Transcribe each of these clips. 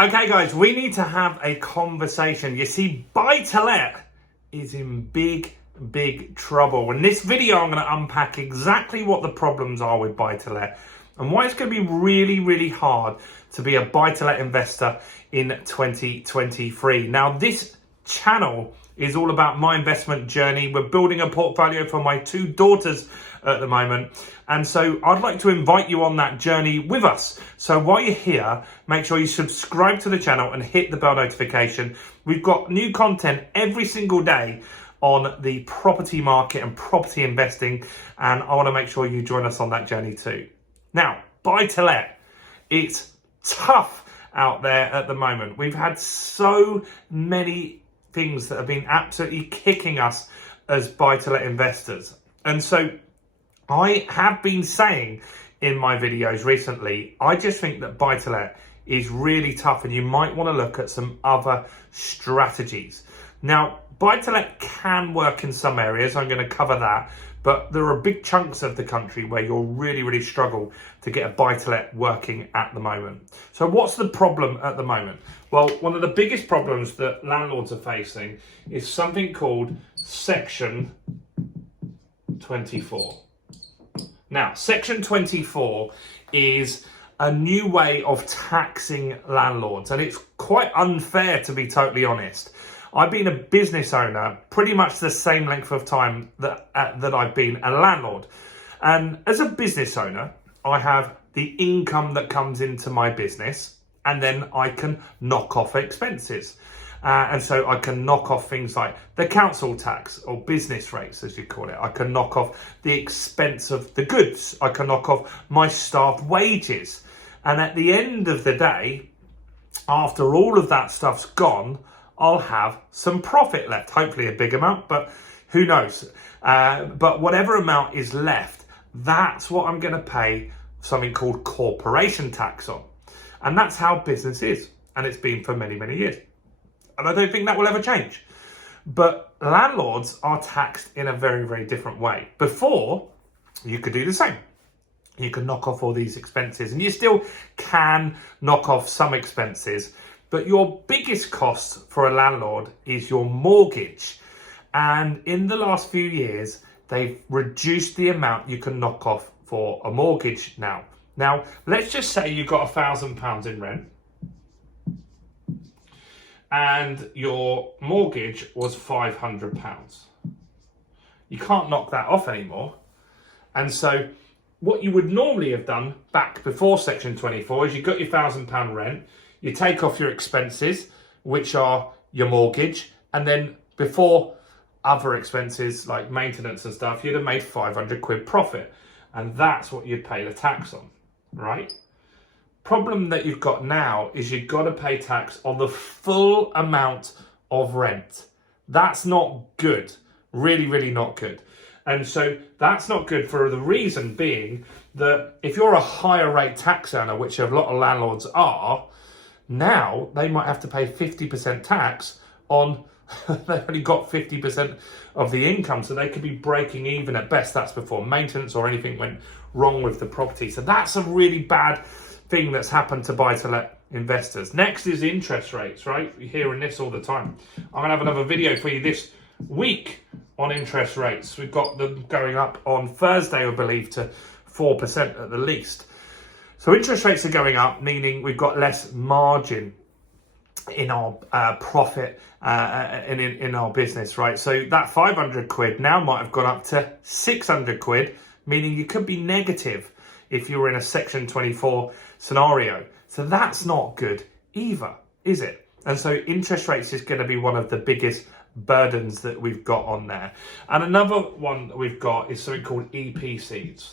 Okay, guys, we need to have a conversation. You see, buy-to-let is in big trouble. In this video, I'm going to unpack exactly what the problems are with buy-to-let and why it's going to be really hard to be a buy-to-let investor in 2023. Now, this channel is all about my investment journey. We're building a portfolio for my two daughters at the moment. And so I'd like to invite you on that journey with us. So while you're here, make sure you subscribe to the channel and hit the bell notification. We've got new content every single day on the property market and property investing. And I want to make sure you join us on that journey too. Now, buy to let, it's tough out there at the moment. We've had so many things that have been absolutely kicking us as buy-to-let investors. And so I have been saying in my videos recently, I just think that buy-to-let is really tough and you might want to look at some other strategies. Now, buy-to-let can work in some areas, I'm going to cover that, but there are big chunks of the country where you'll really struggle to get a buy-to-let working at the moment. So what's the problem at the moment? Well, one of the biggest problems that landlords are facing is something called Section 24. Now, Section 24 is a new way of taxing landlords, and it's quite unfair, to be totally honest. I've been a business owner pretty much the same length of time that I've been a landlord. And as a business owner, I have the income that comes into my business, and then I can knock off expenses. And so I can knock off things like the council tax or business rates, as you call it. I can knock off the expense of the goods. I can knock off my staff wages. And at the end of the day, after all of that stuff's gone, I'll have some profit left, hopefully a big amount, but who knows? But whatever amount is left, that's what I'm going to pay something called corporation tax on. And that's how business is. And it's been for many years. And I don't think that will ever change. But landlords are taxed in a very different way. Before, you could do the same. You can knock off all these expenses, and you still can knock off some expenses. But your biggest cost for a landlord is your mortgage. And in the last few years, they've reduced the amount you can knock off for a mortgage now. Now, let's just say you got £1,000 in rent and your mortgage was £500. You can't knock that off anymore. And so what you would normally have done back before Section 24 is you got your £1,000 rent, you take off your expenses, which are your mortgage, and then before other expenses like maintenance and stuff, you'd have made 500 quid profit. And that's what you'd pay the tax on, right? Problem that you've got now is you've got to pay tax on the full amount of rent. That's not good, really not good. And so that's not good for the reason being that if you're a higher rate tax earner, which a lot of landlords are, now they might have to pay 50% tax on, they've only got 50% of the income, so they could be breaking even at best. That's before maintenance or anything went wrong with the property. So that's a really bad thing that's happened to buy-to-let investors. Next is interest rates, right? You're hearing this all the time. I'm going to have another video for you this week on interest rates. We've got them going up on Thursday, I believe, to 4% at the least. So interest rates are going up, meaning we've got less margin in our profit in our business, right? So that 500 quid now might have gone up to 600 quid, meaning you could be negative if you were in a Section 24 scenario. So that's not good either, is it? And so interest rates is going to be one of the biggest burdens that we've got on there. And another one that we've got is something called EPCs,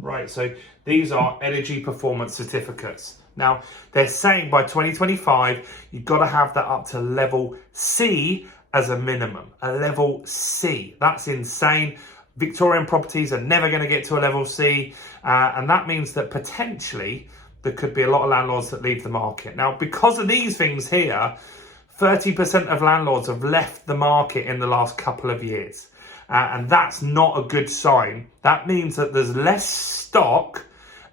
right? So these are energy performance certificates. Now, they're saying by 2025, you've got to have that up to level C as a minimum, a level C. That's insane. Victorian properties are never going to get to a level C. And that means that potentially there could be a lot of landlords that leave the market. Now, because of these things here, 30% of landlords have left the market in the last couple of years. And that's not a good sign. That means that there's less stock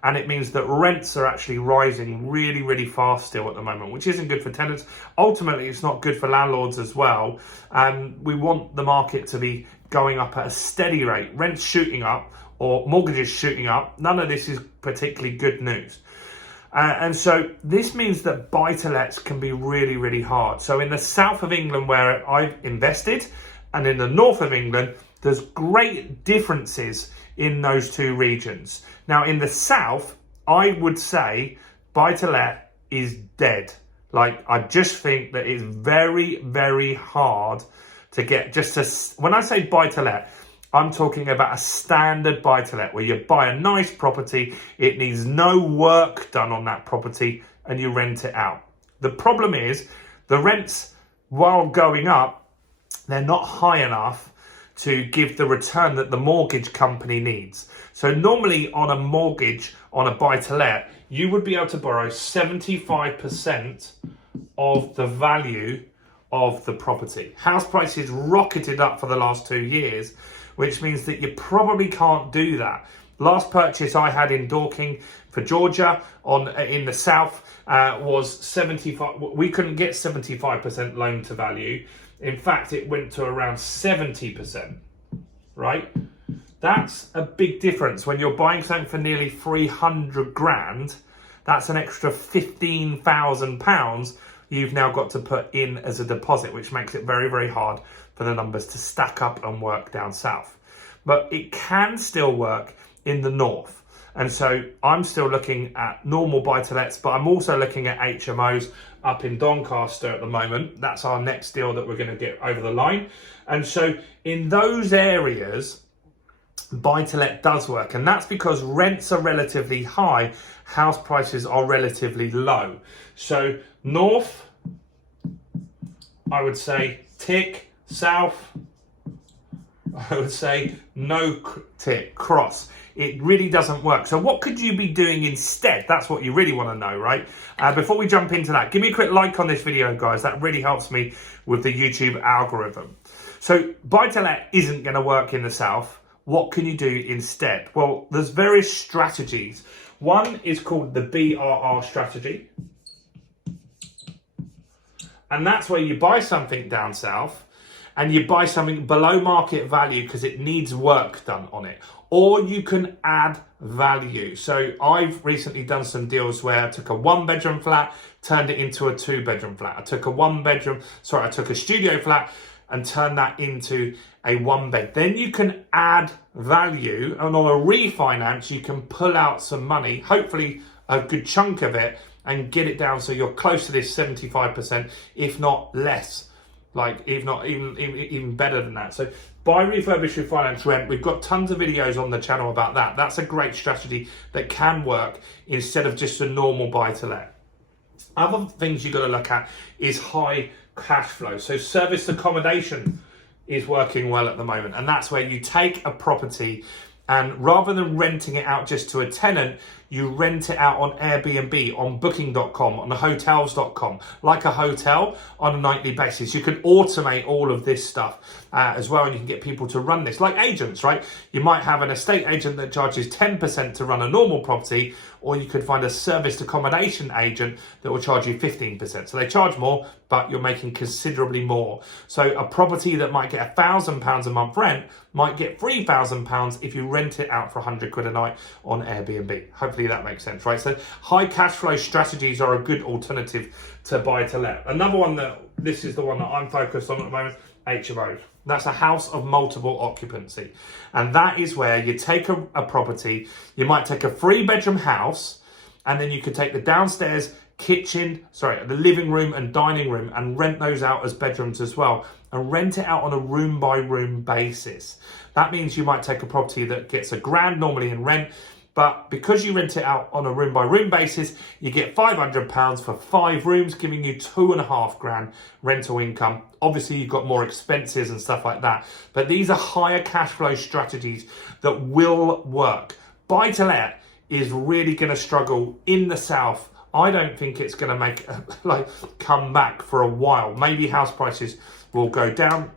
and it means that rents are actually rising really, really fast still at the moment, which isn't good for tenants. Ultimately, it's not good for landlords as well. We want the market to be going up at a steady rate. Rents shooting up or mortgages shooting up, none of this is particularly good news. And so this means that buy-to-lets can be really, really hard. So in the south of England where I've invested, and in the north of England, there's great differences in those two regions. Now in the south, I would say buy-to-let is dead. Like, I just think that it's very, very hard to get when I say buy-to-let, I'm talking about a standard buy-to-let where you buy a nice property, it needs no work done on that property, and you rent it out. The problem is the rents, while going up, they're not high enough to give the return that the mortgage company needs. So normally on a mortgage, on a buy-to-let, you would be able to borrow 75% of the value of the property. House prices rocketed up for the last 2 years, which means that you probably can't do that. Last purchase I had in Dorking for Georgia in the south was 75. We couldn't get 75% loan to value. In fact, it went to around 70%, right? That's a big difference. When you're buying something for nearly 300 grand, that's an extra £15,000 you've now got to put in as a deposit, which makes it very, very hard for the numbers to stack up and work down south. But it can still work in the north. And so I'm still looking at normal buy-to-lets, but I'm also looking at HMOs up in Doncaster at the moment. That's our next deal that we're going to get over the line. And so in those areas, buy-to-let does work. And that's because rents are relatively high, house prices are relatively low. So north, I would say tick. South, I would say no tick, cross. It really doesn't work. So what could you be doing instead? That's what you really want to know, right? Before we jump into that, give me a quick like on this video, guys. That really helps me with the YouTube algorithm. So buy-to-let isn't going to work in the south. What can you do instead? Well, there's various strategies. One is called the BRR strategy. And that's where you buy something down south and you buy something below market value because it needs work done on it. Or you can add value. So I've recently done some deals where I took a 1-bedroom flat, turned it into a 2-bedroom flat. I took a studio flat and turned that into a 1-bed. Then you can add value, and on a refinance, you can pull out some money, hopefully a good chunk of it, and get it down so you're close to this 75%, if not less. Like, if not even better than that. So buy, refurbish, refinance, rent. We've got tons of videos on the channel about that. That's a great strategy that can work instead of just a normal buy-to-let. Other things you've got to look at is high cash flow. So serviced accommodation is working well at the moment. And that's where you take a property and rather than renting it out just to a tenant, you rent it out on Airbnb, on Booking.com, on hotels.com, like a hotel on a nightly basis. You can automate all of this stuff as well, and you can get people to run this, like agents, right? You might have an estate agent that charges 10% to run a normal property, or you could find a serviced accommodation agent that will charge you 15%. So they charge more, but you're making considerably more. So a property that might get £1,000 a month rent might get £3,000 if you rent it out for 100 quid a night on Airbnb. Hopefully that makes sense, right? So high cash flow strategies are a good alternative to buy to let. Another one this is the one that I'm focused on at the moment, HMOs. That's a house of multiple occupancy. And that is where you take a property, you might take a 3-bedroom house, and then you could take the downstairs the living room and dining room and rent those out as bedrooms as well, and rent it out on a room by room basis. That means you might take a property that gets £1,000 normally in rent, but because you rent it out on a room by room basis, you get £500 for 5 rooms, giving you £2,500 rental income. Obviously, you've got more expenses and stuff like that, but these are higher cash flow strategies that will work. Buy to let is really going to struggle in the south. I don't think it's going to come back for a while. Maybe house prices will go down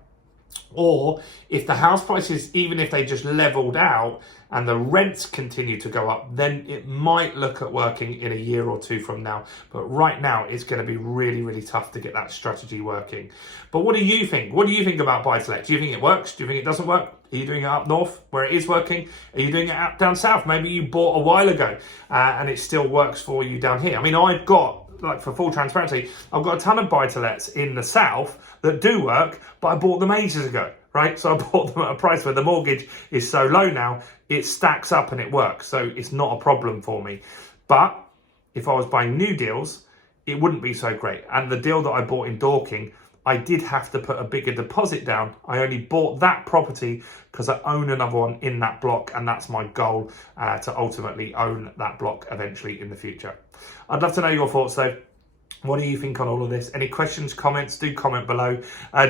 Or if the house prices, even if they just leveled out and the rents continue to go up, then it might look at working in a year or two from now. But right now, it's going to be really, really tough to get that strategy working. But what do you think? What do you think about buy-to-let? Do you think it works? Do you think it doesn't work? Are you doing it up north where it is working? Are you doing it up down south? Maybe you bought a while ago and it still works for you down here. I mean, I've got, like, for full transparency, I've got a ton of buy-to-lets in the south that do work, but I bought them ages ago, right? So I bought them at a price where the mortgage is so low now, it stacks up and it works. So it's not a problem for me. But if I was buying new deals, it wouldn't be so great. And the deal that I bought in Dorking, I did have to put a bigger deposit down. I only bought that property because I own another one in that block, and that's my goal, to ultimately own that block eventually in the future. I'd love to know your thoughts though. What do you think on all of this? Any questions, comments, do comment below.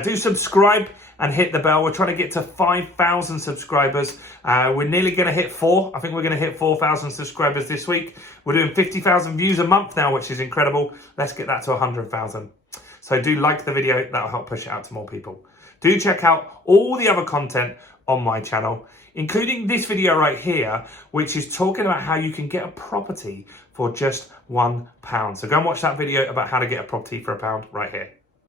Do subscribe and hit the bell. We're trying to get to 5,000 subscribers. We're nearly going to hit 4. I think we're going to hit 4,000 subscribers this week. We're doing 50,000 views a month now, which is incredible. Let's get that to 100,000. So do like the video. That'll help push it out to more people. Do check out all the other content on my channel, including this video right here, which is talking about how you can get a property for just £1. So go and watch that video about how to get a property for £1 right here.